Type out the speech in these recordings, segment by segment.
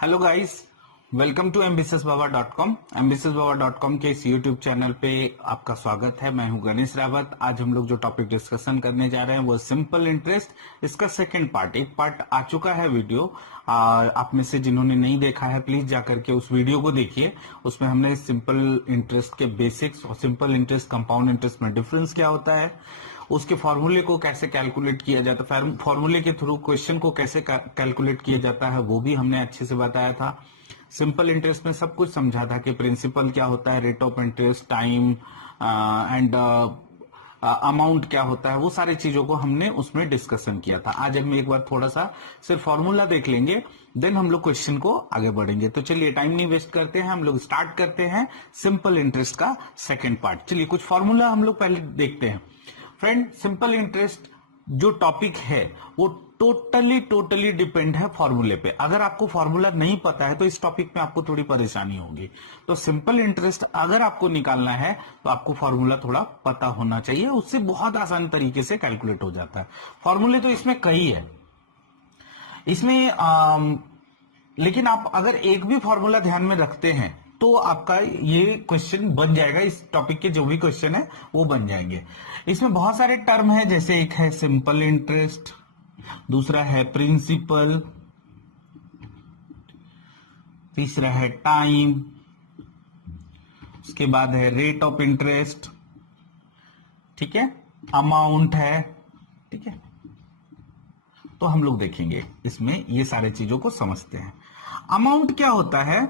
Hello guys, welcome to ambitiousbaba.com। ambitiousbaba.com के इस YouTube channel पे आपका स्वागत है। मैं हूं गणेश रावत। आज हम लोग जो टॉपिक डिस्कशन करने जा रहे हैं वो सिंपल इंटरेस्ट। इसका सेकंड पार्ट, एक पार्ट आ चुका है वीडियो। आप में से जिन्होंने नहीं देखा है प्लीज जाकर के उस वीडियो को देखिए। उसमें हमने सिंपल इंटरेस्ट के बेसिक्स और सिंपल इंटरेस्ट, कंपाउंड इंटरेस्ट में डिफरेंस क्या होता है, उसके फॉर्मूले को कैसे कैलकुलेट किया जाता है, फॉर्मूले के थ्रू क्वेश्चन को कैसे कैलकुलेट किया जाता है, वो भी हमने अच्छे से बताया था। सिंपल इंटरेस्ट में सब कुछ समझा था कि प्रिंसिपल क्या होता है, rate of interest, time and amount क्या होता है, वो सारी चीजों को हमने उसमें डिस्कशन किया था। आज हम एक बार थोड़ा सा सिर्फ फॉर्मूला देख लेंगे, देन हम लोग क्वेश्चन को आगे बढ़ेंगे। तो चलिए टाइम नहीं वेस्ट करते हैं, हम लोग स्टार्ट करते हैं सिंपल इंटरेस्ट का सेकेंड पार्ट। चलिए कुछ फॉर्मूला हम लोग पहले देखते हैं। फ्रेंड, सिंपल इंटरेस्ट जो टॉपिक है वो टोटली डिपेंड है फॉर्मूले पे। अगर आपको फॉर्मूला नहीं पता है तो इस टॉपिक में आपको थोड़ी परेशानी होगी। तो सिंपल इंटरेस्ट अगर आपको निकालना है तो आपको फॉर्मूला थोड़ा पता होना चाहिए, उससे बहुत आसान तरीके से कैलकुलेट हो जाता है। फॉर्मूले तो इसमें कई है इसमें, लेकिन आप अगर एक भी फॉर्मूला ध्यान में रखते हैं तो आपका ये क्वेश्चन बन जाएगा। इस टॉपिक के जो भी क्वेश्चन है वो बन जाएंगे। इसमें बहुत सारे टर्म है, जैसे एक है सिंपल इंटरेस्ट, दूसरा है प्रिंसिपल, तीसरा है टाइम, उसके बाद है रेट ऑफ इंटरेस्ट, ठीक है, अमाउंट है, ठीक है। तो हम लोग देखेंगे इसमें ये सारे चीजों को समझते हैं। अमाउंट क्या होता है?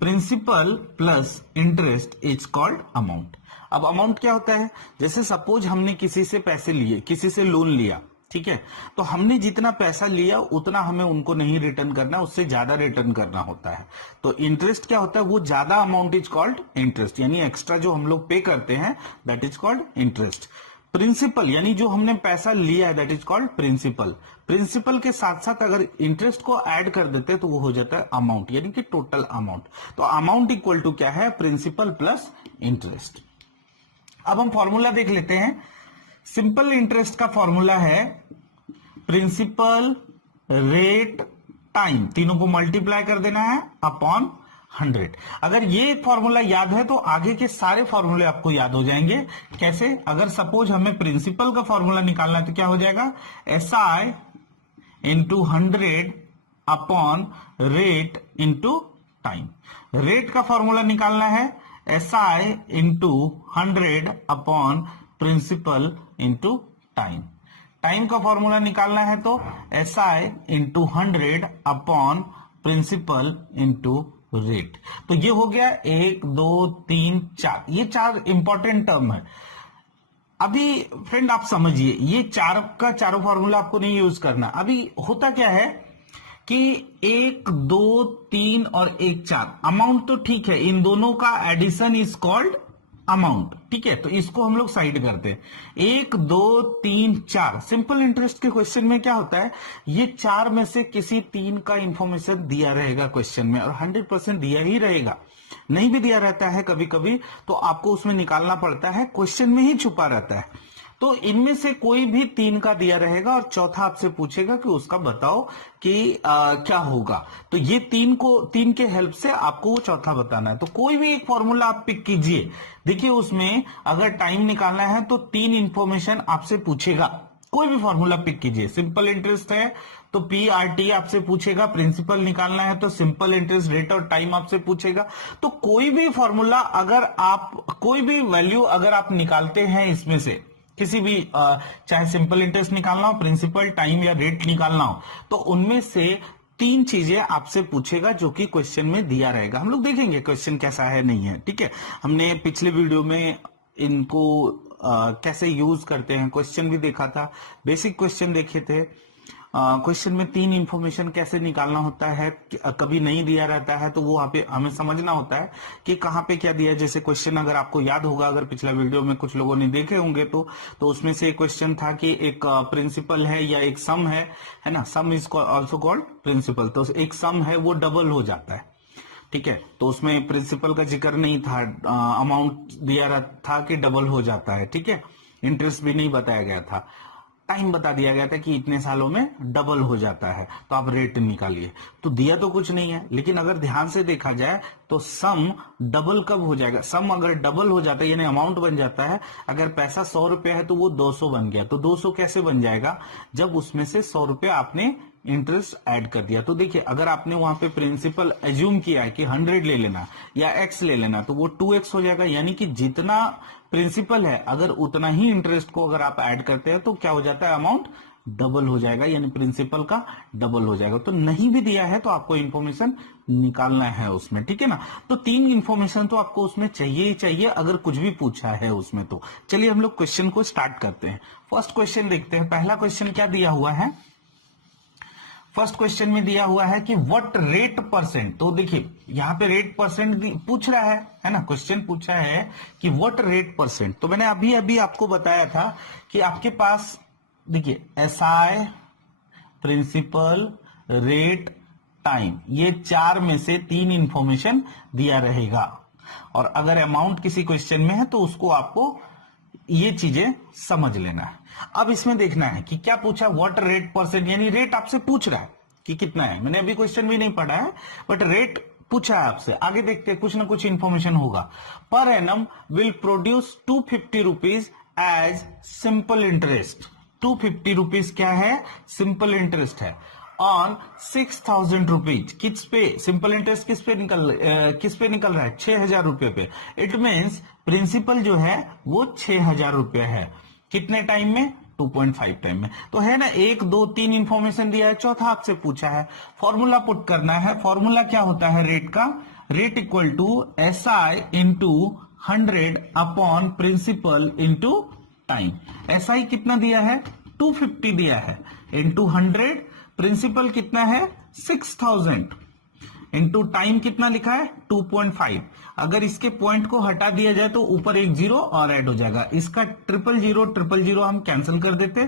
Principal plus interest is called amount. अब अमाउंट क्या होता है? जैसे सपोज हमने किसी से पैसे लिए, किसी से लोन लिया, ठीक है, तो हमने जितना पैसा लिया उतना हमें उनको नहीं रिटर्न करना, उससे ज्यादा रिटर्न करना होता है। तो इंटरेस्ट क्या होता है? वो ज्यादा अमाउंट इज कॉल्ड इंटरेस्ट, यानी एक्स्ट्रा जो हम लोग पे करते हैं that is called interest. Principal यानी जो हमने पैसा लिया है that is called principal. Principal के साथ साथ अगर इंटरेस्ट को ऐड कर देते हैं तो वो हो जाता है अमाउंट, यानी कि टोटल अमाउंट। तो अमाउंट इक्वल टू क्या है? Principal plus interest. अब हम फॉर्मूला देख लेते हैं। सिंपल इंटरेस्ट का फॉर्मूला है प्रिंसिपल, रेट, टाइम, तीनों को मल्टीप्लाई कर देना है अपॉन 100। अगर ये फॉर्मूला याद है तो आगे के सारे फॉर्मूले आपको याद हो जाएंगे। कैसे? अगर सपोज हमें प्रिंसिपल का फॉर्मूला निकालना है तो क्या हो जाएगा? SI into 100 upon rate into time. Rate का फॉर्मूला निकालना है SI into 100 upon principal into time. Time का फॉर्मूला निकालना है तो SI into 100 upon principal into rate. तो ये हो गया 1 2 3 4, ये 4 इंपॉर्टेंट टर्म है। अभी फ्रेंड आप समझिए, ये चारों फॉर्मूला आपको नहीं यूज करना। अभी होता क्या है कि 1 2 3 और 1 4 अमाउंट तो ठीक है, इन दोनों का एडिशन इज कॉल्ड अमाउंट, ठीक है। तो इसको हम लोग साइड करते हैं। 1 2 3 4 सिंपल इंटरेस्ट के क्वेश्चन में क्या होता है? ये 4 में से किसी 3 का इंफॉर्मेशन दिया रहेगा क्वेश्चन में, और 100% दिया ही रहेगा। नहीं भी दिया रहता है कभी कभी तो आपको उसमें निकालना पड़ता है, क्वेश्चन में ही छुपा रहता है। तो इनमें से कोई भी 3 का दिया रहेगा और चौथा आपसे पूछेगा कि उसका बताओ कि क्या होगा। तो ये 3 के हेल्प से आपको वो चौथा बताना है। तो कोई भी एक फॉर्मूला आप पिक कीजिए। देखिए उसमें अगर टाइम निकालना है तो 3 इंफॉर्मेशन आपसे पूछेगा। कोई भी फॉर्मूला पिक कीजिए। सिंपल इंटरेस्ट है तो PRT आपसे पूछेगा, प्रिंसिपल निकालना है तो सिंपल इंटरेस्ट, रेट और टाइम आपसे पूछेगा। तो कोई भी फॉर्मूला अगर आप, कोई भी वैल्यू अगर आप निकालते हैं इसमें से किसी भी, चाहे सिंपल इंटरेस्ट निकालना हो, प्रिंसिपल, टाइम या रेट निकालना हो, तो उनमें से 3 चीजें आपसे पूछेगा जो कि क्वेश्चन में दिया रहेगा। हम लोग देखेंगे क्वेश्चन कैसा है नहीं है, ठीक है। हमने पिछले वीडियो में इनको कैसे यूज करते हैं क्वेश्चन भी देखा था, बेसिक क्वेश्चन देखे थे। क्वेश्चन में 3 इंफॉर्मेशन कैसे निकालना होता है, कभी नहीं दिया रहता है तो वो वहां पे हमें समझना होता है कि कहाँ पे क्या दिया है। जैसे क्वेश्चन अगर आपको याद होगा, अगर पिछला वीडियो में कुछ लोगों ने देखे होंगे तो उसमें से एक क्वेश्चन था कि एक प्रिंसिपल है या एक सम है ना, sum is also called principal. तो एक सम है वो डबल हो जाता है, ठीक है। तो उसमें प्रिंसिपल का जिक्र नहीं था, अमाउंट दिया था कि डबल हो जाता है, ठीक है। इंटरेस्ट भी नहीं बताया गया था। टाइम बता दिया गया था कि इतने सालों में डबल हो जाता है, तो आप रेट निकालिए। तो दिया तो कुछ नहीं है, लेकिन अगर ध्यान से देखा जाए तो सम डबल कब हो जाएगा? सम अगर डबल हो जाता है यानी अमाउंट बन जाता है, अगर पैसा 100 रुपया है तो वो 200 बन गया। तो 200 कैसे बन जाएगा? जब उसमें से 100 रुपया आपने इंटरेस्ट ऐड कर दिया। तो देखिए, अगर आपने वहां पे प्रिंसिपल एज्यूम किया है कि 100 ले लेना या x ले लेना, तो वो 2x हो जाएगा। यानी कि जितना प्रिंसिपल है अगर उतना ही इंटरेस्ट को अगर आप ऐड करते हैं तो क्या हो जाता है? अमाउंट डबल हो जाएगा, यानी प्रिंसिपल का डबल हो जाएगा। तो नहीं भी दिया है तो आपको इंफॉर्मेशन निकालना है उसमें, ठीक है ना। तो 3 इंफॉर्मेशन तो आपको उसमें चाहिए ही चाहिए, अगर कुछ भी पूछा है उसमें तो। चलिए हम लोग क्वेश्चन को स्टार्ट करते हैं। फर्स्ट क्वेश्चन देखते हैं। पहला क्वेश्चन क्या दिया हुआ है? फर्स्ट क्वेश्चन में दिया हुआ है कि व्हाट रेट परसेंट। तो देखिए यहां पे रेट परसेंट पूछ रहा है ना। क्वेश्चन पूछा है कि व्हाट रेट परसेंट। तो मैंने अभी अभी आपको बताया था कि आपके पास देखिए एसआई, प्रिंसिपल, रेट, टाइम, ये 4 में से 3 इंफॉर्मेशन दिया रहेगा। और अगर अमाउंट किसी क्वेश्चन में है तो उसको आपको ये चीजें समझ लेना है। अब इसमें देखना है कि क्या पूछा, व्हाट रेट परसेंट, यानी रेट आपसे पूछ रहा है कि कितना है। मैंने अभी क्वेश्चन भी नहीं पढ़ा है, बट रेट पूछा है आपसे। आगे देखते हैं, कुछ ना कुछ इंफॉर्मेशन होगा। Per annum will produce 250 rupees as simple interest. 250 rupees क्या है? सिंपल इंटरेस्ट है ऑन 6000 रुपीज। किस पे सिंपल इंटरेस्ट किस पे निकल रहा है? 6000 रुपए पे। इट मीन्स प्रिंसिपल जो है वो 6000 रुपया है। कितने टाइम में? 2.5 टाइम में। तो है ना, 1 2 3 इंफॉर्मेशन दिया है, चौथा आपसे पूछा है फॉर्मूला पुट करना है। फॉर्मूला क्या होता है रेट का? Rate equal to SI into 100 upon principal into time. SI कितना दिया है? 250 दिया है, इंटू 100। प्रिंसिपल कितना है? 6000 इंटू टाइम कितना लिखा है? 2.5। अगर इसके पॉइंट को हटा दिया जाए तो ऊपर एक जीरो और ऐड हो जाएगा। इसका 000 हम कैंसिल कर देते।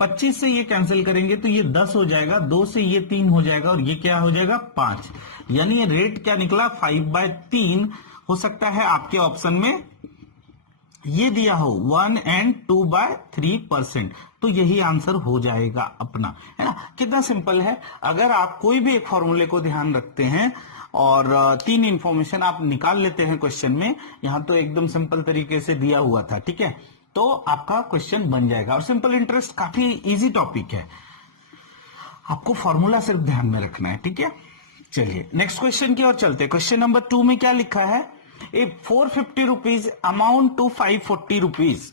25 से ये कैंसिल करेंगे तो ये 10 हो जाएगा, 2 से ये 3 हो जाएगा और ये क्या हो जाएगा? 5। यानी ये रेट क्या निकला? 5/3। हो सकता है आपके ऑप्शन में ये दिया हो 1 and 2/3%, तो यही आंसर हो जाएगा अपना, है ना। कितना सिंपल है। अगर आप कोई भी एक फॉर्मूले को ध्यान रखते हैं और 3 इंफॉर्मेशन आप निकाल लेते हैं क्वेश्चन में, यहां तो एकदम सिंपल तरीके से दिया हुआ था, ठीक है, तो आपका क्वेश्चन बन जाएगा। और सिंपल इंटरेस्ट काफी इजी टॉपिक है, आपको फॉर्मूला सिर्फ ध्यान में रखना है, ठीक है। चलिए नेक्स्ट क्वेश्चन की ओर चलते हैं। क्वेश्चन नंबर 2 में क्या लिखा है? 450 रुपीज अमाउंट टू 540 रुपीज।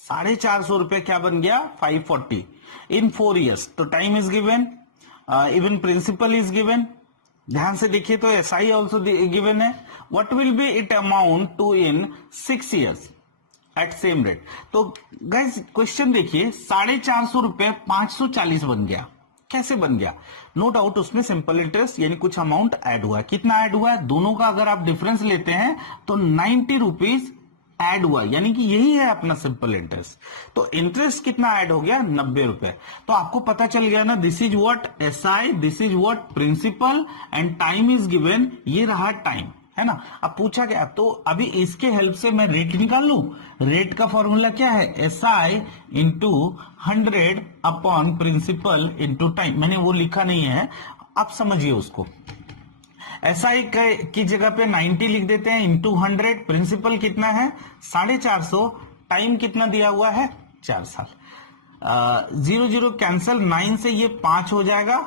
450 रुपए क्या बन गया? 540 इन 4 years। तो time is given, even principal is given. ध्यान से देखिए तो SI ऑल्सो गिवन है। What will be it amount to in 6 years at same rate. तो गाइस क्वेश्चन देखिए, 450 रुपए 540 बन गया। कैसे बन गया? नो डाउट उसमें सिंपल इंटरेस्ट यानी कुछ अमाउंट ऐड हुआ है। कितना ऐड हुआ है? दोनों का अगर आप डिफरेंस लेते हैं तो 90 रुपीज ऐड हुआ, यानी कि यही है अपना सिंपल इंटरेस्ट। तो इंटरेस्ट कितना ऐड हो गया? 90 रुपए। तो आपको पता चल गया ना, this is what SI, this is what principal and time is given. ये रहा टाइम, है ना। अब पूछा गया तो अभी इसके हेल्प से मैं रेट निकाल लूं। रेट का फॉर्मूला क्या है? SI into 100 upon principal into time. मैंने वो लिखा नहीं है, आप समझिए उसको। SI की जगह पे 90 लिख देते हैं इंटू 100। प्रिंसिपल कितना है? 450। टाइम कितना दिया हुआ है? 4 साल। 0 0 कैंसल, 9 से ये 5 हो जाएगा।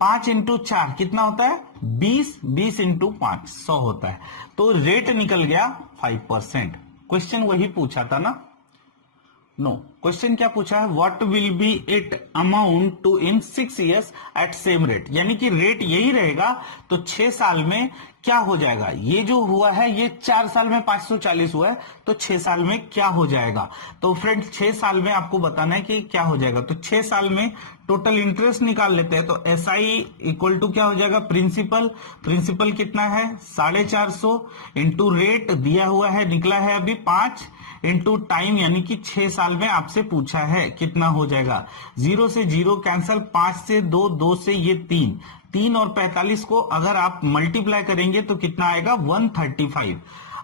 5 इंटू 4 कितना होता है? 20। 20 इंटू 5 100 होता है। तो रेट निकल गया 5%। क्वेश्चन वही पूछा था ना? नो, क्वेश्चन क्या पूछा है? What will be it amount to in 6 years at same rate. यानी कि रेट यही रहेगा तो 6 साल में क्या हो जाएगा? ये जो हुआ है ये 4 साल में 540 हुआ है, तो 6 साल में क्या हो जाएगा? तो फ्रेंड्स 6 साल में आपको बताना है कि क्या हो जाएगा। तो 6 साल में टोटल इंटरेस्ट निकाल लेते हैं। तो SI इक्वल टू क्या हो जाएगा? प्रिंसिपल। प्रिंसिपल कितना है? 450 इंटू रेट दिया हुआ है, निकला है अभी 5 इंटू टाइम, यानी कि 6 साल में आपसे पूछा है कितना हो जाएगा। 0 से 0 कैंसल, 5 से 2, 2 से ये 3, 3 और 45 को अगर आप मल्टीप्लाई करेंगे तो कितना आएगा? 135।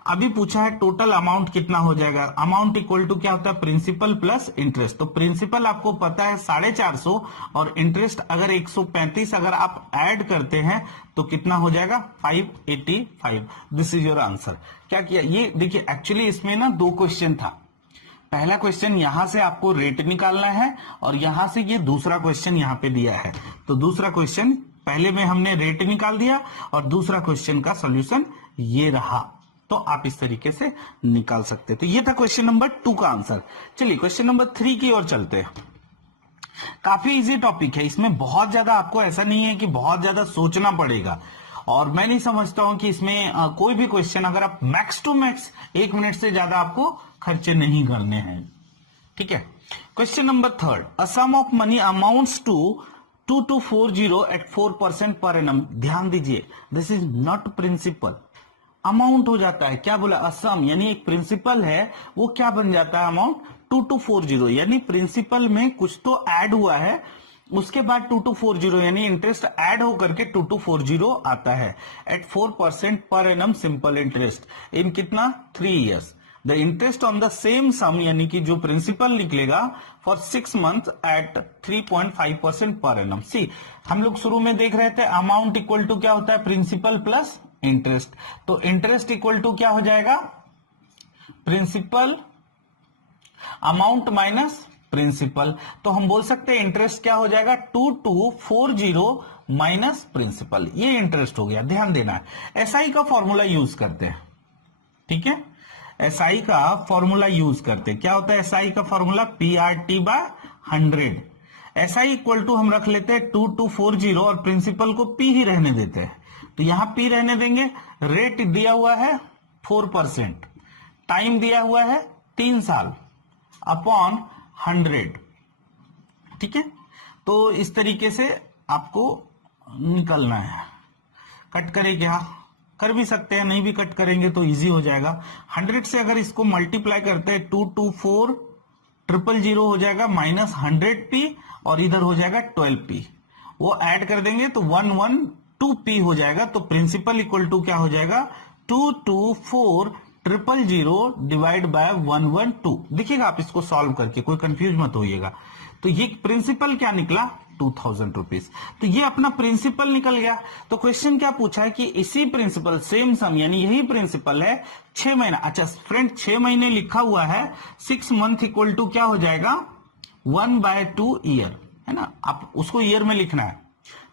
अभी पूछा है टोटल अमाउंट कितना हो जाएगा। अमाउंट इक्वल टू क्या होता है, प्रिंसिपल प्लस इंटरेस्ट। तो प्रिंसिपल आपको पता है 450 और इंटरेस्ट अगर 135 अगर आप ऐड करते हैं तो कितना हो जाएगा 585। This is your answer. क्या किया ये देखिए, एक्चुअली इसमें ना 2 क्वेश्चन था। पहला क्वेश्चन यहां से आपको रेट निकालना है और यहां से ये दूसरा क्वेश्चन यहां पे दिया है। तो दूसरा क्वेश्चन पहले में हमने रेट निकाल दिया और दूसरा क्वेश्चन का सॉल्यूशन ये रहा। तो आप इस तरीके से निकाल सकते। तो ये था क्वेश्चन नंबर 2 का आंसर। चलिए क्वेश्चन नंबर 3 की ओर चलते हैं। काफी इजी टॉपिक है, इसमें बहुत ज्यादा आपको ऐसा नहीं है कि बहुत ज्यादा सोचना पड़ेगा। और मैं नहीं समझता हूं कि इसमें कोई भी क्वेश्चन अगर आप मैक्स टू मैक्स 1 मिनट से ज्यादा आपको खर्चे नहीं करने हैं। ठीक है, question number 3, a sum of money amounts to 2240 at 4% per annum. ध्यान दीजिए, this is not principal. Amount हो जाता है, क्या बोला, असम यानी एक प्रिंसिपल है, वो क्या बन जाता है अमाउंट 2240, यानी प्रिंसिपल में कुछ तो ऐड हुआ है, उसके बाद 2240 यानी इंटरेस्ट ऐड होकर के 2240 आता है eight 4% per annum simple interest in कितना 3 years. The interest on the same sum यानी कि जो प्रिंसिपल निकलेगा for 6 month eight 3.5% per annum. सी हम लोग शुरू में देख रहे थे अमाउंट इक्वल टू क्या होता है, प्रिंसिपल प्लस इंटरेस्ट। तो इंटरेस्ट इक्वल टू क्या हो जाएगा, प्रिंसिपल अमाउंट माइनस प्रिंसिपल। तो हम बोल सकते हैं इंटरेस्ट क्या हो जाएगा 2240 माइनस प्रिंसिपल। ये इंटरेस्ट हो गया। ध्यान देना है, एसआई का फॉर्मूला यूज करते हैं। ठीक है, एसआई का फॉर्मूला यूज करते हैं। क्या होता है एसआई का formula, PRT/100। SI equal to हम रख लेते हैं 2240 और प्रिंसिपल को P ही रहने देते हैं। तो यहां P रहने देंगे। रेट दिया हुआ है 4%, टाइम दिया हुआ है 3 साल अपॉन 100। ठीक है, तो इस तरीके से आपको निकलना है। कट करे क्या, कर भी सकते हैं, नहीं भी कट करेंगे तो इजी हो जाएगा। 100 से अगर इसको मल्टीप्लाई करते हैं 224000 हो जाएगा माइनस 100p और इधर हो जाएगा 12p। वो ऐड कर देंगे तो 112p हो जाएगा। तो प्रिंसिपल इक्वल टू क्या हो जाएगा 224000 डिवाइड बाय 112। देखिएगा आप इसको सॉल्व करके, कोई कंफ्यूज मत होइएगा। तो ये प्रिंसिपल क्या निकला 2000 रुपीज। तो ये अपना प्रिंसिपल निकल गया। तो क्वेश्चन क्या पूछा है कि इसी प्रिंसिपल सेम सम यानी यही प्रिंसिपल है 6 महीना। अच्छा फ्रेंड 6 महीने लिखा हुआ है, 6 मंथ इक्वल टू क्या हो जाएगा 1/2 ईयर, है ना। आप उसको ईयर में लिखना है।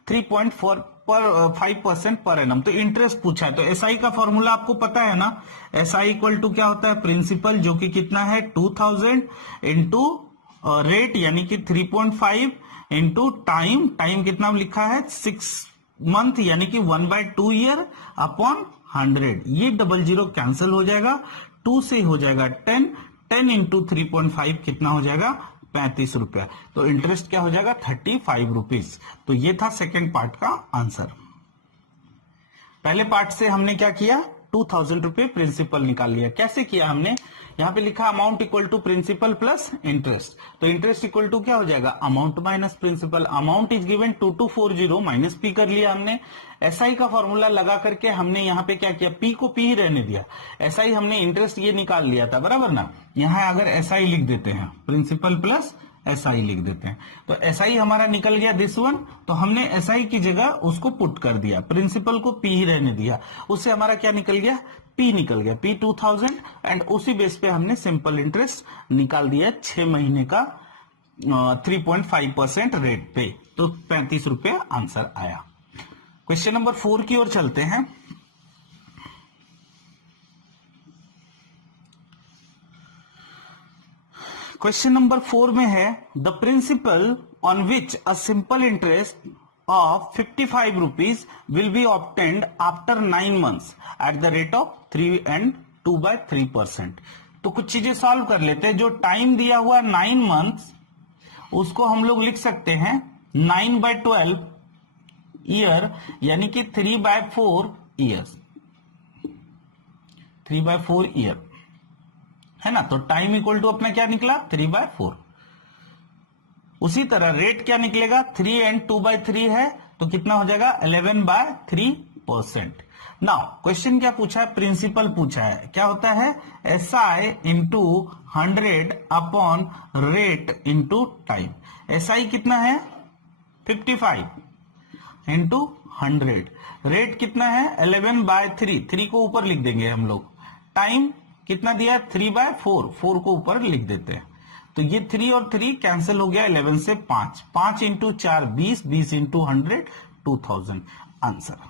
3.5% पर एनम। तो इंटरेस्ट पूछा है, तो एसआई का फॉर्मूला आपको पता है ना। एसआई इक्वल टू क्या होता है, प्रिंसिपल जो कि कितना है 2000 इंटू रेट यानी कि 3.5 इंटू टाइम, टाइम कितना लिखा है 6 मंथ यानी कि 1/2 ईयर अपॉन 100। ये 00 कैंसिल हो जाएगा, 2 से हो जाएगा 10, 10 इंटू 3.5 कितना हो जाएगा 35 रुपया। तो इंटरेस्ट क्या हो जाएगा 35 रुपीज। तो ये था सेकेंड पार्ट का आंसर। पहले पार्ट से हमने क्या किया 2000 रुपये प्रिंसिपल निकाल लिया। कैसे किया हमने, यहां पे लिखा amount equal to principal plus interest. तो इंटरेस्ट इक्वल टू क्या हो जाएगा amount minus principal. Amount is given 2240 minus P कर लिया हमने। एसआई का फॉर्मूला लगा करके हमने यहाँ पे क्या किया, पी को पी ही रहने दिया। एसआई हमने इंटरेस्ट ये निकाल लिया था, बराबर ना। यहां अगर एसआई लिख देते हैं, प्रिंसिपल प्लस एसआई लिख देते हैं, तो एसआई हमारा निकल गया दिस वन। तो हमने एसआई की जगह उसको पुट कर दिया, प्रिंसिपल को पी ही रहने दिया। उससे हमारा क्या निकल गया, पी निकल गया, पी 2000। एंड उसी बेस पे हमने सिंपल इंटरेस्ट निकाल दिया 6 महीने का 3.5% रेट पे। तो 35 रुपये आंसर आया। क्वेश्चन नंबर 4 की ओर चलते हैं। क्वेश्चन नंबर 4 में है the principal on which a simple interest of 55 rupees will be obtained after 9 months at the rate of 3 and 2/3%। तो कुछ चीजें सॉल्व कर लेते हैं। जो टाइम दिया हुआ 9 मंथ्स उसको हम लोग लिख सकते हैं 9/12 ईयर यानी कि 3/4 ईयर्स, 3/4 ईयर है ना। तो टाइम इक्वल टू अपना क्या निकला 3/4। उसी तरह रेट क्या निकलेगा 3 and 2/3 है तो कितना हो जाएगा 11/3%। नाउ क्वेश्चन क्या पूछा है, प्रिंसिपल पूछा है। क्या होता है, SI into 100 upon rate into time. SI कितना है 55 इंटू 100, रेट कितना है 11/3, 3 को ऊपर लिख देंगे हम लोग। टाइम कितना दिया 3/4, 4 को ऊपर लिख देते हैं। तो ये 3 और 3 कैंसिल हो गया, 11 से 5, 5 इंटू 4 20, 20 इंटू 100 2000 आंसर।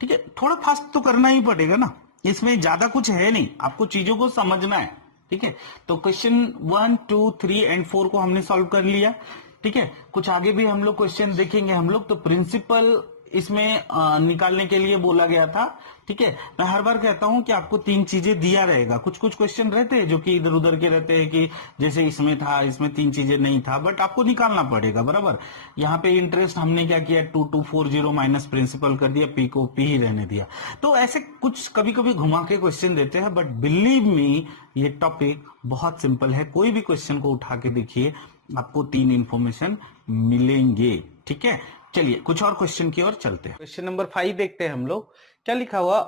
ठीक है, थोड़ा फास्ट तो करना ही पड़ेगा ना, इसमें ज्यादा कुछ है नहीं, आपको चीजों को समझना है। ठीक है, तो क्वेश्चन 1 2 3 एंड 4 को हमने सॉल्व कर लिया। ठीक है, कुछ आगे भी हम लोग क्वेश्चन देखेंगे हम लोग। तो प्रिंसिपल इसमें निकालने के लिए बोला गया था। ठीक है, मैं हर बार कहता हूं कि आपको 3 चीजें दिया रहेगा। कुछ कुछ क्वेश्चन रहते हैं जो कि इधर उधर के रहते हैं कि जैसे इसमें था, इसमें 3 चीजें नहीं था, बट आपको निकालना पड़ेगा बराबर। यहाँ पे इंटरेस्ट हमने क्या किया 2240 माइनस प्रिंसिपल कर दिया, पी को पी ही रहने दिया। तो ऐसे कुछ कभी कभी घुमा के क्वेश्चन देते हैं, बट बिलीव मी ये टॉपिक बहुत सिंपल है। कोई भी क्वेश्चन को उठा के देखिए, आपको 3 इंफॉर्मेशन मिलेंगे। ठीक है, चलिए कुछ और क्वेश्चन की ओर चलते हैं। क्वेश्चन नंबर 5 देखते हैं हम लोग। क्या लिखा हुआ,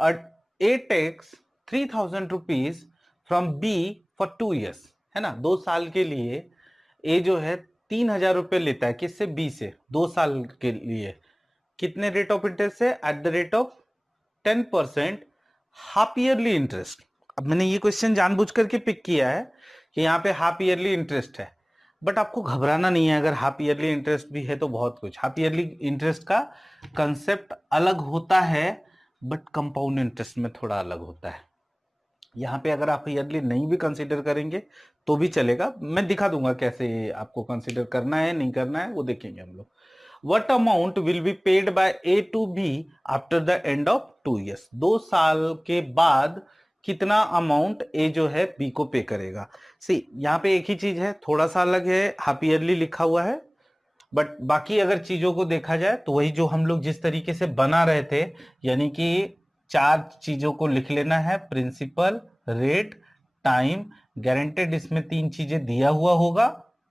A takes 3000 rupees from B for 2 years, है ना, 2 साल के लिए A जो है 3000 रुपए लेता है, किससे, B से, 2 साल के लिए। कितने रेट ऑफ इंटरेस्ट है, at the rate of 10% half yearly interest. अब मैंने ये क्वेश्चन जानबूझ करके पिक किया है कि यहाँ पे हाफ ईयरली इंटरेस्ट है, बट आपको घबराना नहीं है। अगर हाफ ईयरली इंटरेस्ट भी है तो बहुत कुछ, हाफ ईयरली इंटरेस्ट का कंसेप्ट अलग होता है, बट कंपाउंड इंटरेस्ट में थोड़ा अलग होता है। यहाँ पे अगर आप ईयरली नहीं भी कंसीडर करेंगे तो भी चलेगा, मैं दिखा दूंगा कैसे आपको कंसीडर करना है नहीं करना है, वो देखेंगे हम लोग। What amount will be paid by A to B after the end of 2 years? 2 साल के बाद कितना अमाउंट A जो है B को पे करेगा। सी यहाँ पे एक ही चीज है, थोड़ा सा अलग है, हाफ ईयरली लिखा हुआ है, बट बाकी अगर चीजों को देखा जाए तो वही जो हम लोग जिस तरीके से बना रहे थे, यानी कि 4 चीजों को लिख लेना है, प्रिंसिपल, रेट, टाइम, गारंटेड, इसमें 3 चीजें दिया हुआ होगा।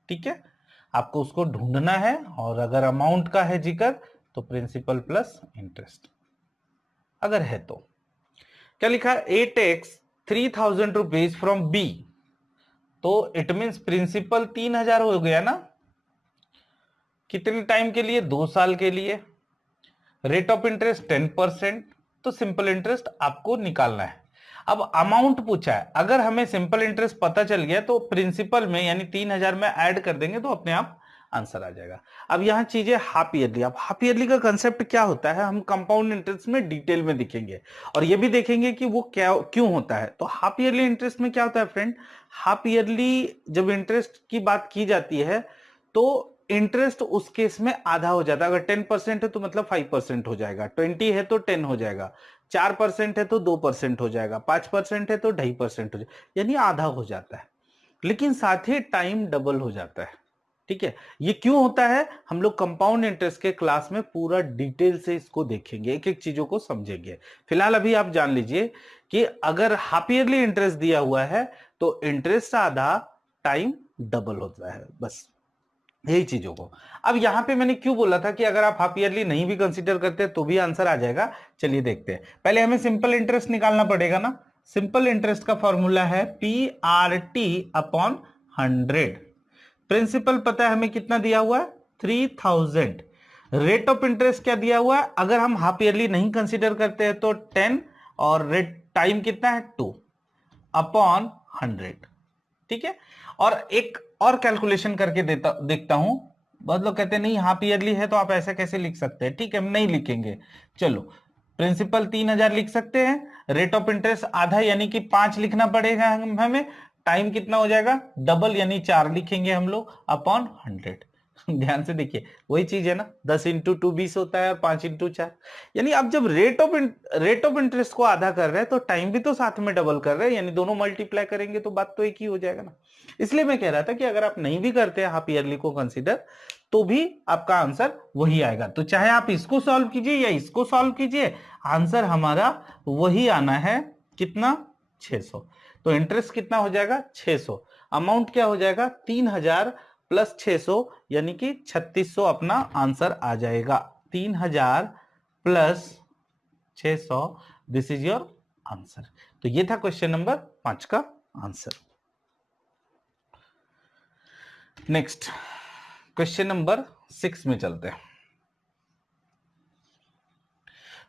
ठीक है, आपको उसको ढूंढना है, और अगर अमाउंट का है जिक्र तो प्रिंसिपल प्लस इंटरेस्ट अगर है तो। क्या लिखा, A takes 3000 rupees from B, तो इट मींस प्रिंसिपल 3000 हो गया ना, कितने टाइम के लिए, 2 साल के लिए। रेट ऑफ इंटरेस्ट 10%, तो सिंपल इंटरेस्ट आपको निकालना है। अब अमाउंट पूछा है, अगर हमें सिंपल इंटरेस्ट पता चल गया तो प्रिंसिपल में यानी 3000 में ऐड कर देंगे तो अपने आप आंसर आ जाएगा। अब यहां चीजें हाफ ईयरली, अब हाफ ईयरली का कंसेप्ट क्या होता है हम कंपाउंड इंटरेस्ट में डिटेल में दिखेंगे, और ये भी देखेंगे कि वो क्या क्यों होता है। तो हाफ ईयरली इंटरेस्ट में क्या होता है फ्रेंड, हाफ ईयरली जब इंटरेस्ट की बात की जाती है तो इंटरेस्ट उस केस में आधा हो जाता है। अगर 10% है तो मतलब 5% हो जाएगा, 20 है तो 10 हो जाएगा, 4% है तो 2% हो जाएगा, 5% है तो 2.5% हो जाएगा, यानी आधा हो जाता है। लेकिन साथ ही टाइम डबल हो जाता है। ठीक है, ये क्यों होता है, हम लोग कंपाउंड इंटरेस्ट के क्लास में पूरा डिटेल से इसको देखेंगे, एक एक चीजों को समझेंगे। फिलहाल अभी आप जान लीजिए कि अगर हाफ ईयरली इंटरेस्ट दिया हुआ है तो इंटरेस्ट आधा, टाइम डबल होता है, बस यही चीजों को। अब यहां पे मैंने क्यों बोला था कि अगर आप हाफ ईयरली नहीं भी कंसीडर करते तो भी आंसर आ जाएगा, चलिए देखते हैं। पहले हमें सिंपल इंटरेस्ट निकालना पड़ेगा ना। सिंपल इंटरेस्ट का फॉर्मूला है PRT अपॉन 100। प्रिंसिपल पता है हमें कितना दिया हुआ है 3000। रेट ऑफ इंटरेस्ट क्या दिया हुआ है, अगर हम हाफ ईयरली नहीं कंसीडर करते हैं तो 10, और रेट टाइम कितना है 2 अपॉन 100। ठीक है, और एक और कैलकुलेशन करके देखता हूं। बहुत लोग कहते हैं नहीं हाफ ईयरली है तो आप ऐसा कैसे लिख सकते हैं, ठीक है हम नहीं लिखेंगे। चलो, प्रिंसिपल 3000 लिख सकते हैं, रेट ऑफ इंटरेस्ट आधा यानी कि 5 लिखना पड़ेगा हमें, टाइम कितना हो जाएगा डबल यानी 4 लिखेंगे हम लोग अपॉन 100। ध्यान से देखिए वही चीज है ना, 10 इंटू 2 20 होता है और 5 इंटू 4, यानी आप जब रेट ऑफ इंटरेस्ट को आधा कर रहे हैं तो टाइम भी तो साथ में डबल कर रहे हैं, यानी दोनों मल्टीप्लाई करेंगे तो बात तो एक ही हो जाएगा ना। इसलिए मैं कह रहा था कि अगर आप नहीं भी करते हाफ ईयरली को कंसीडर तो भी आपका आंसर वही आएगा। तो चाहे आप इसको सॉल्व कीजिए या इसको सॉल्व कीजिए, आंसर हमारा वही आना है, कितना 600। तो इंटरेस्ट कितना हो जाएगा 600, अमाउंट क्या हो जाएगा 3000 प्लस 600 यानी कि 3600 अपना आंसर आ जाएगा। 3000 plus 600, this is your answer. तो ये था क्वेश्चन नंबर 5 का आंसर। नेक्स्ट क्वेश्चन नंबर 6 में चलते हैं।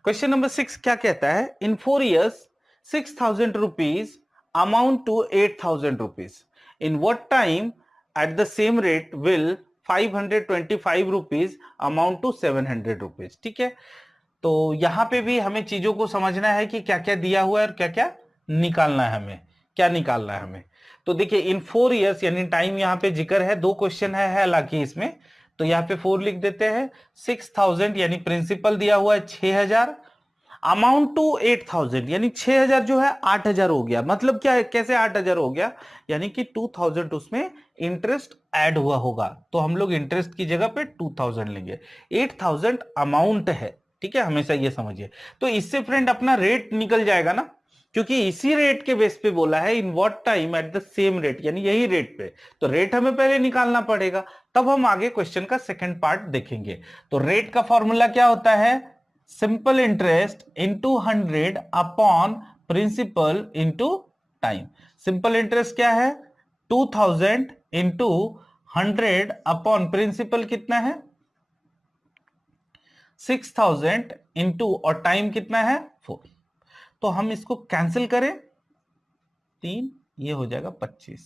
क्वेश्चन नंबर 6 क्या कहता है, इन 4 years 6,000 rupees amount to 8,000 rupees. In what time at the same rate will 525 rupees amount to 700 rupees? ठीक है, तो यहां पे भी हमें चीजों को समझना है कि क्या क्या दिया हुआ है और क्या क्या निकालना है, हमें क्या निकालना है हमें। तो देखिए इन 4 years यानी टाइम यहाँ पे जिक्र है, 2 क्वेश्चन है हालांकि इसमें, तो यहाँ पे 4 लिख देते हैं। 6,000 यानी प्रिंसिपल दिया हुआ है 6,000, अमाउंट टू 8,000 यानी 6,000 जो है 8,000 हो गया। मतलब क्या है, कैसे 8,000 हो गया, यानी कि 2,000 उसमें इंटरेस्ट ऐड हुआ होगा, तो हम लोग इंटरेस्ट की जगह पे 2,000 लेंगे। 8,000 अमाउंट है, ठीक है, हमेशा ये समझिए। तो इससे फ्रेंड अपना रेट निकल जाएगा ना, क्योंकि इसी रेट के बेस पे बोला है in what time at the same rate, यानी यही रेट पे, तो रेट हमें पहले निकालना पड़ेगा, तब हम आगे क्वेश्चन का सेकंड पार्ट देखेंगे। तो रेट का फॉर्मूला क्या होता है, simple interest into 100 upon principal into time. Simple interest क्या है, 2,000 इंटू 100 अपॉन प्रिंसिपल कितना है 6,000 इंटू, और टाइम कितना है 4। तो हम इसको कैंसिल करें 3, ये हो जाएगा 25।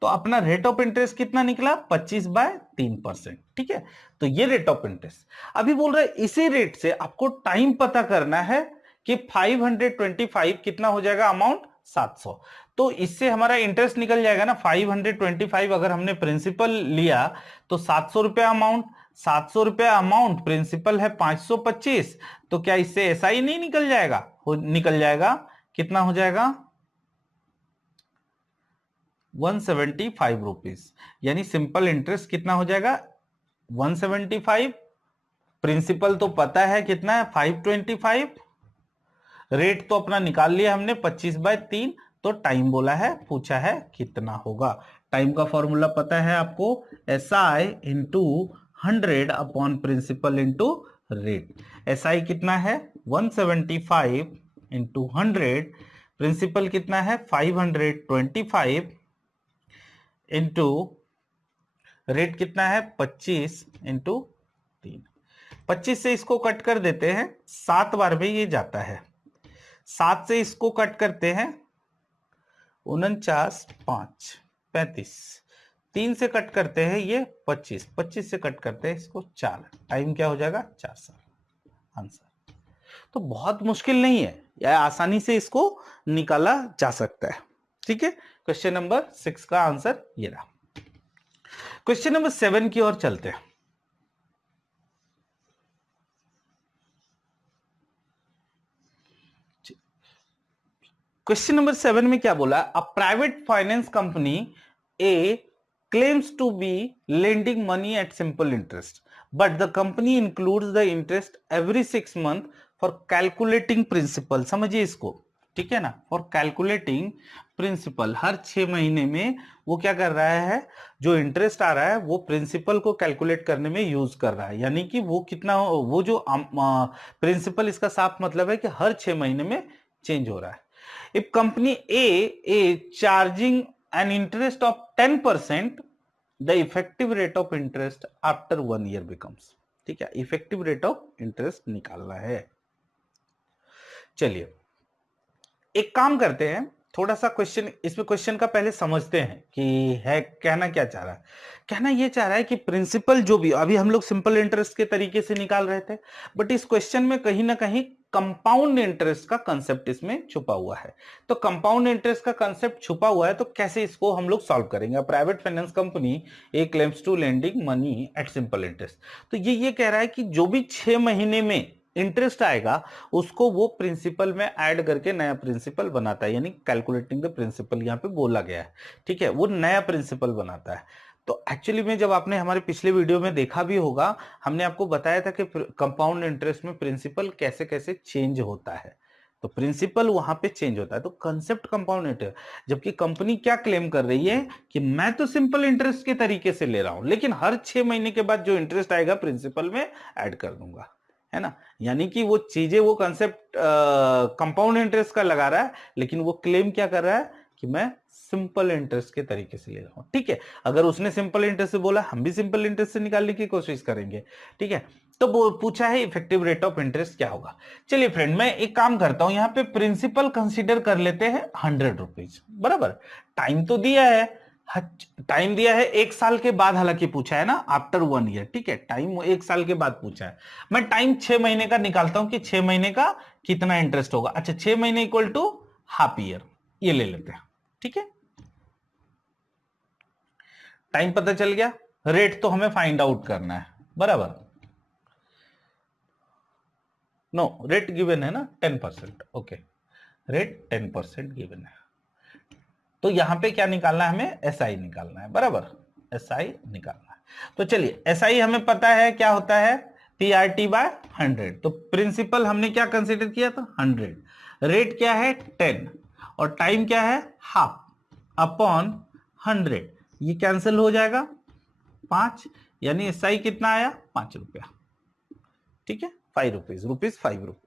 तो अपना रेट ऑफ इंटरेस्ट कितना निकला 25/3%, ठीक है। तो ये रेट ऑफ इंटरेस्ट। अभी बोल रहा है इसी रेट से आपको टाइम पता करना है कि 525 कितना हो जाएगा अमाउंट 700। तो इससे हमारा इंटरेस्ट निकल जाएगा ना, 525 अगर हमने प्रिंसिपल लिया तो 700 रुपया अमाउंट, 700 रुपया अमाउंट, प्रिंसिपल है 525, तो क्या इससे ऐसा ही नहीं निकल जाएगा, निकल जाएगा। कितना हो जाएगा 175 रुपीज, यानी सिंपल इंटरेस्ट कितना हो जाएगा 175, प्रिंसिपल तो पता है कितना है 525, रेट तो अपना निकाल लिया हमने 25/3, तो टाइम बोला है, पूछा है कितना होगा। टाइम का फॉर्मूला पता है आपको, SI into 100 upon principal into rate. SI कितना है 175 इंटू 100, प्रिंसिपल कितना है 525 इंटू रेट कितना है 25 इंटू 3। 25 से इसको कट कर देते हैं, 7 बार में ये जाता है, 7 से इसको कट करते हैं 49, 5, 35, 3 से कट करते हैं ये 25, 25 से कट करते हैं इसको 4, टाइम क्या हो जाएगा 4 साल। आंसर तो बहुत मुश्किल नहीं है, या आसानी से इसको निकाला जा सकता है, ठीक है। क्वेश्चन नंबर 6 का आंसर ये रहा। क्वेश्चन नंबर 7 की ओर चलते हैं। क्वेश्चन नंबर 7 में क्या बोला, a private finance company A claims to be lending money at simple interest, but the company includes the interest every 6 months for calculating principal। समझिए इसको, ठीक है ना, फॉर कैलकुलेटिंग प्रिंसिपल, हर 6 महीने में वो क्या कर रहा है, जो इंटरेस्ट आ रहा है वो प्रिंसिपल को कैलकुलेट करने में यूज कर रहा है, यानी कि वो कितना, वो जो प्रिंसिपल, इसका साफ मतलब है कि हर 6 महीने में चेंज हो रहा है। If company A charging an interest of 10%, the effective rate of interest after 1 year becomes, ठीक है, इफेक्टिव रेट ऑफ इंटरेस्ट निकालना है। चलिए एक काम करते हैं, थोड़ा सा क्वेश्चन, इसमें क्वेश्चन का पहले समझते हैं कि है कहना क्या चाह रहा है। कहना ये चाह रहा है कि प्रिंसिपल जो भी, अभी हम लोग सिंपल इंटरेस्ट के तरीके से निकाल रहे थे, बट इस क्वेश्चन में कहीं ना कहीं कंपाउंड इंटरेस्ट का कंसेप्ट इसमें छुपा हुआ है। तो कंपाउंड इंटरेस्ट का कंसेप्ट छुपा हुआ है, तो कैसे इसको हम लोग सॉल्व करेंगे। Private finance company A claims to lending money at simple interest, तो ये कह रहा है कि जो भी 6 महीने में इंटरेस्ट आएगा उसको वो प्रिंसिपल में ऐड करके नया प्रिंसिपल बनाता है, यानी कैलकुलेटिंग द प्रिंसिपल यहां पे बोला गया है, ठीक है, वो नया प्रिंसिपल बनाता है। तो एक्चुअली में जब आपने हमारे पिछले वीडियो में देखा भी होगा, हमने आपको बताया था कि कंपाउंड इंटरेस्ट में प्रिंसिपल कैसे कैसे चेंज होता है, तो प्रिंसिपल वहां पे चेंज होता है। तो कंसेप्ट कंपाउंड इंटरेस्ट, जबकि कंपनी क्या क्लेम कर रही है कि मैं तो सिंपल इंटरेस्ट के तरीके से ले रहा हूं, लेकिन हर 6 महीने के बाद जो इंटरेस्ट आएगा प्रिंसिपल में ऐड कर दूंगा, है ना। यानी कि वो चीजें, वो कंसेप्ट कंपाउंड इंटरेस्ट का लगा रहा है, लेकिन वो क्लेम क्या कर रहा है कि मैं सिंपल इंटरेस्ट के तरीके से ले रहा हूं। ठीक है, अगर उसने सिंपल इंटरेस्ट से बोला, हम भी सिंपल इंटरेस्ट से निकालने की कोशिश करेंगे। ठीक है, तो वो पूछा है इफेक्टिव रेट ऑफ इंटरेस्ट क्या होगा। चलिए फ्रेंड, मैं एक काम करता हूं, यहां पे प्रिंसिपल कंसीडर कर लेते हैं 100 रुपीज, बराबर। टाइम तो दिया है, टाइम दिया है 1 साल के बाद, हालांकि पूछा है ना, आफ्टर 1 ईयर। ठीक है, टाइम 1 साल के बाद पूछा है। मैं टाइम 6 महीने का निकालता हूं कि 6 महीने का कितना इंटरेस्ट होगा। अच्छा, 6 महीने इक्वल टू हाफ ईयर, ये ले लेते हैं। ठीक है, टाइम पता चल गया, रेट तो हमें फाइंड आउट करना है, बराबर। नो, रेट गिवन है ना 10%, ओके, रेट 10% गिवन है। तो यहां पे क्या निकालना है हमें, एसआई निकालना है, बराबर, एसआई निकालना है। तो चलिए, एसआई हमें पता है क्या होता है, पीआरटी बाय 100। तो प्रिंसिपल हमने क्या कंसीडर किया था, 100, रेट क्या है 10, और टाइम क्या है हाफ अपॉन 100, ये कैंसिल हो जाएगा 5, यानी एसआई कितना आया, 5 रुपया। ठीक है, 5 रुपीज, रुपीज 5 रुपये।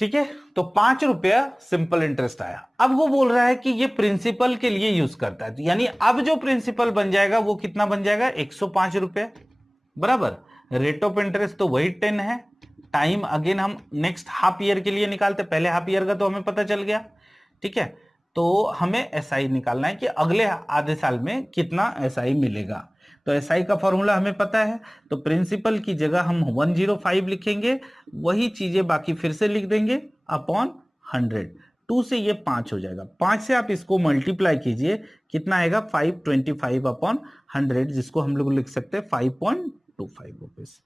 ठीक है, तो 5 रुपया सिंपल इंटरेस्ट आया। अब वो बोल रहा है कि ये प्रिंसिपल के लिए यूज करता है, यानी अब जो प्रिंसिपल बन जाएगा वो कितना बन जाएगा, 105 रुपया, बराबर। रेट ऑफ इंटरेस्ट तो वही 10 है। टाइम अगेन हम नेक्स्ट हाफ ईयर के लिए निकालते, पहले हाफ ईयर का तो हमें पता चल गया। ठीक है, तो हमें एसआई निकालना है कि अगले आधे साल में कितना एसआई मिलेगा। तो एसआई का फॉर्मूला हमें पता है, तो प्रिंसिपल की जगह हम 105 लिखेंगे, वही चीजें बाकी फिर से लिख देंगे अपॉन 100। 2 से ये 5 हो जाएगा, 5 से आप इसको मल्टीप्लाई कीजिए, कितना आएगा 525 अपॉन 100, जिसको हम लोग लिख सकते हैं 5.25 रुपीज।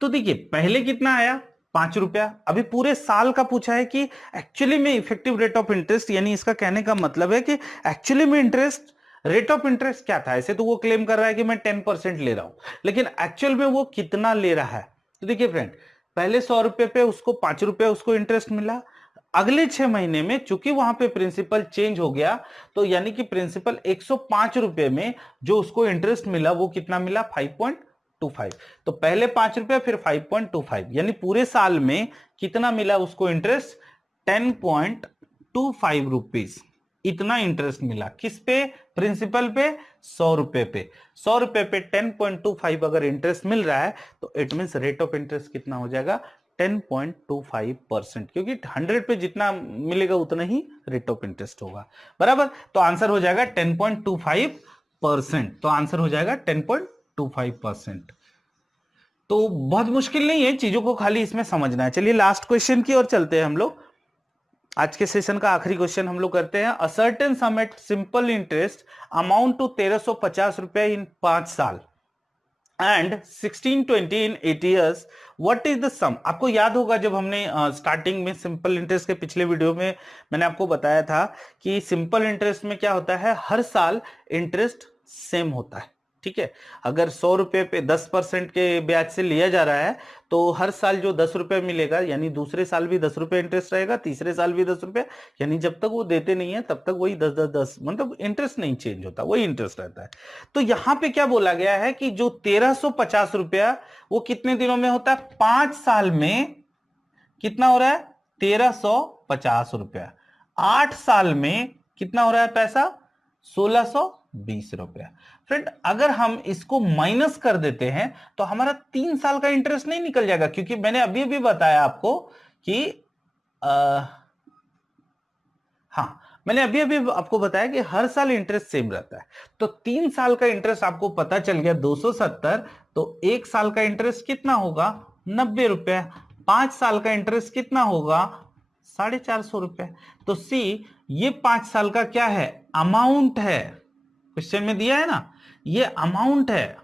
तो देखिए, पहले कितना आया 5 रुपया, अभी पूरे साल का पूछा है कि एक्चुअली में इफेक्टिव रेट ऑफ इंटरेस्ट, यानी इसका कहने का मतलब है कि एक्चुअली में इंटरेस्ट, रेट ऑफ इंटरेस्ट क्या था। ऐसे तो वो क्लेम कर रहा है कि मैं 10% ले रहा हूं, लेकिन एक्चुअल में वो कितना ले रहा है। तो देखिए फ्रेंड, पहले 100 रुपए पे उसको 5 रुपया उसको इंटरेस्ट मिला, अगले 6 महीने में चूंकि वहां पे प्रिंसिपल चेंज हो गया, तो यानी कि प्रिंसिपल 105 रुपए में जो उसको इंटरेस्ट मिला वो कितना मिला, 5.25। तो पहले 5 रुपया, फिर 5.25, यानी पूरे साल में कितना मिला उसको इंटरेस्ट, 10.25 रुपीज। इतना इंटरेस्ट मिला किस पे, प्रिंसिपल पे, 100 रुपए पे। 100 रुपए पे 10.25 अगर इंटरेस्ट मिल रहा है, तो it mean rate of interest कितना हो जाएगा, 10.25%, क्योंकि 100 पे जितना मिलेगा उतना ही रेट ऑफ इंटरेस्ट होगा, बराबर। तो आंसर हो जाएगा 10.25%। तो आंसर हो जाएगा 10.25%। तो बहुत मुश्किल नहीं है, चीजों को खाली इसमें समझना है। चलिए लास्ट क्वेश्चन की ओर चलते हैं हम लोग। आज के सेशन का आखिरी क्वेश्चन हम लोग करते हैं। A certain sum at simple interest amount to 1350 रुपए इन 5 साल and 1620 in 8 years, what is the sum. आपको याद होगा जब हमने स्टार्टिंग में सिंपल इंटरेस्ट के पिछले वीडियो में मैंने आपको बताया था कि सिंपल इंटरेस्ट में क्या होता है, हर साल इंटरेस्ट सेम होता है। ठीक है, अगर 100 रुपए पे 10% के ब्याज से लिया जा रहा है, तो हर साल जो 10 रुपए मिलेगा, यानी दूसरे साल भी 10 रुपए इंटरेस्ट रहेगा, तीसरे साल भी 10 रुपए, यानी जब तक वो देते नहीं है तब तक वही 10 10 10, मतलब इंटरेस्ट नहीं चेंज होता, वही इंटरेस्ट रहता है। तो यहां पे क्या बोला गया है कि जो 1350 रुपया वो कितने दिनों में होता है, 5 साल में कितना हो रहा है, 1350 रुपया। 8 साल में कितना हो रहा है पैसा, 1620 रुपया। फ्रेंड, अगर हम इसको माइनस कर देते हैं तो हमारा 3 साल का इंटरेस्ट नहीं निकल जाएगा, क्योंकि मैंने अभी अभी बताया आपको कि हाँ, मैंने अभी अभी आपको बताया कि हर साल इंटरेस्ट सेम रहता है। तो 3 साल का इंटरेस्ट आपको पता चल गया 270, तो 1 साल का इंटरेस्ट कितना होगा, 90 रुपया। 5 साल का इंटरेस्ट कितना होगा, 450 रुपया। तो सी, ये 5 साल का क्या है, अमाउंट है, क्वेश्चन में दिया है ना, ये अमाउंट है,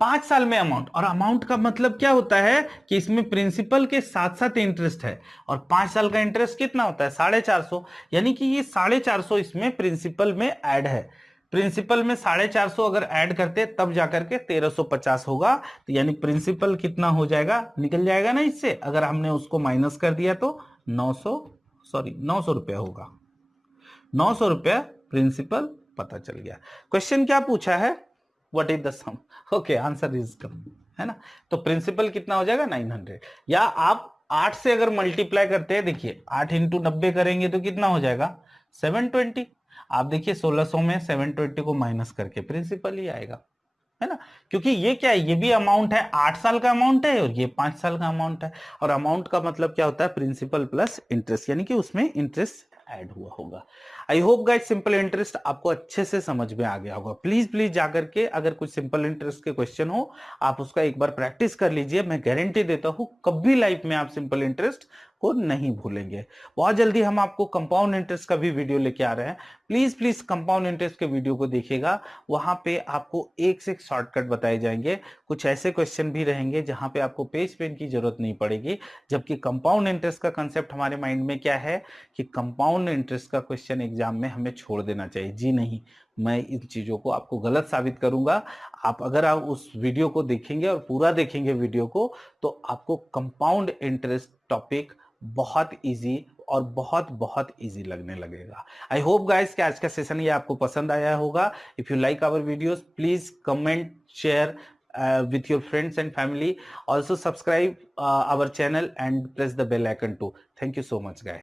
5 साल में अमाउंट। और अमाउंट का मतलब क्या होता है कि इसमें प्रिंसिपल के साथ साथ इंटरेस्ट है, और 5 साल का इंटरेस्ट कितना होता है, 450, यानी कि ये 450 इसमें प्रिंसिपल में ऐड है। प्रिंसिपल में 450 अगर ऐड करते तब जाकर के 1350 होगा। तो यानी प्रिंसिपल कितना हो जाएगा, निकल जाएगा ना इससे, अगर हमने उसको माइनस कर दिया तो 900 रुपया होगा। 900 रुपया प्रिंसिपल पता चल गया। क्वेश्चन क्या पूछा है, what is the sum, okay, answer is come, है ना। तो प्रिंसिपल कितना हो जाएगा 900, या आप 8 से अगर मल्टीप्लाई करते हैं, देखिए 8 इंटू 90 करेंगे तो कितना हो जाएगा 720। आप देखिए 1600 में 720 को माइनस करके प्रिंसिपल ही आएगा, है ना। क्योंकि ये क्या है, ये भी अमाउंट है, 8 साल का अमाउंट है और ये 5 साल का अमाउंट है। और अमाउंट का मतलब क्या होता है, प्रिंसिपल प्लस इंटरेस्ट, यानी कि उसमें इंटरेस्ट ऐड हुआ होगा। I hope guys simple interest आपको अच्छे से समझ में आ गया होगा। प्लीज प्लीज जाकर के अगर कुछ सिंपल इंटरेस्ट के क्वेश्चन हो, आप उसका एक बार प्रैक्टिस कर लीजिए। मैं गारंटी देता हूं कभी लाइफ में आप सिंपल इंटरेस्ट को नहीं भूलेंगे। बहुत जल्दी हम आपको कंपाउंड इंटरेस्ट का भी वीडियो लेके आ रहे हैं। प्लीज प्लीज कंपाउंड इंटरेस्ट के वीडियो को देखिएगा, वहां पे आपको एक से एक शॉर्टकट बताए जाएंगे। कुछ ऐसे क्वेश्चन भी रहेंगे जहां पे आपको पेज पेन की जरूरत नहीं पड़ेगी, जबकि कंपाउंड इंटरेस्ट का कंसेप्ट हमारे माइंड में क्या है कि कंपाउंड इंटरेस्ट का क्वेश्चन एग्जाम में हमें छोड़ देना चाहिए। जी नहीं, मैं इन चीजों को आपको गलत साबित करूंगा। आप अगर आप उस वीडियो को देखेंगे और पूरा देखेंगे वीडियो को, तो आपको कंपाउंड इंटरेस्ट टॉपिक बहुत इजी और बहुत बहुत इजी लगने लगेगा। आई होप गाइस कि आज का सेशन ये आपको पसंद आया होगा। If you like our videos, please comment, share with your friends and family. Also subscribe our channel and press the bell icon too. Thank you so much guys.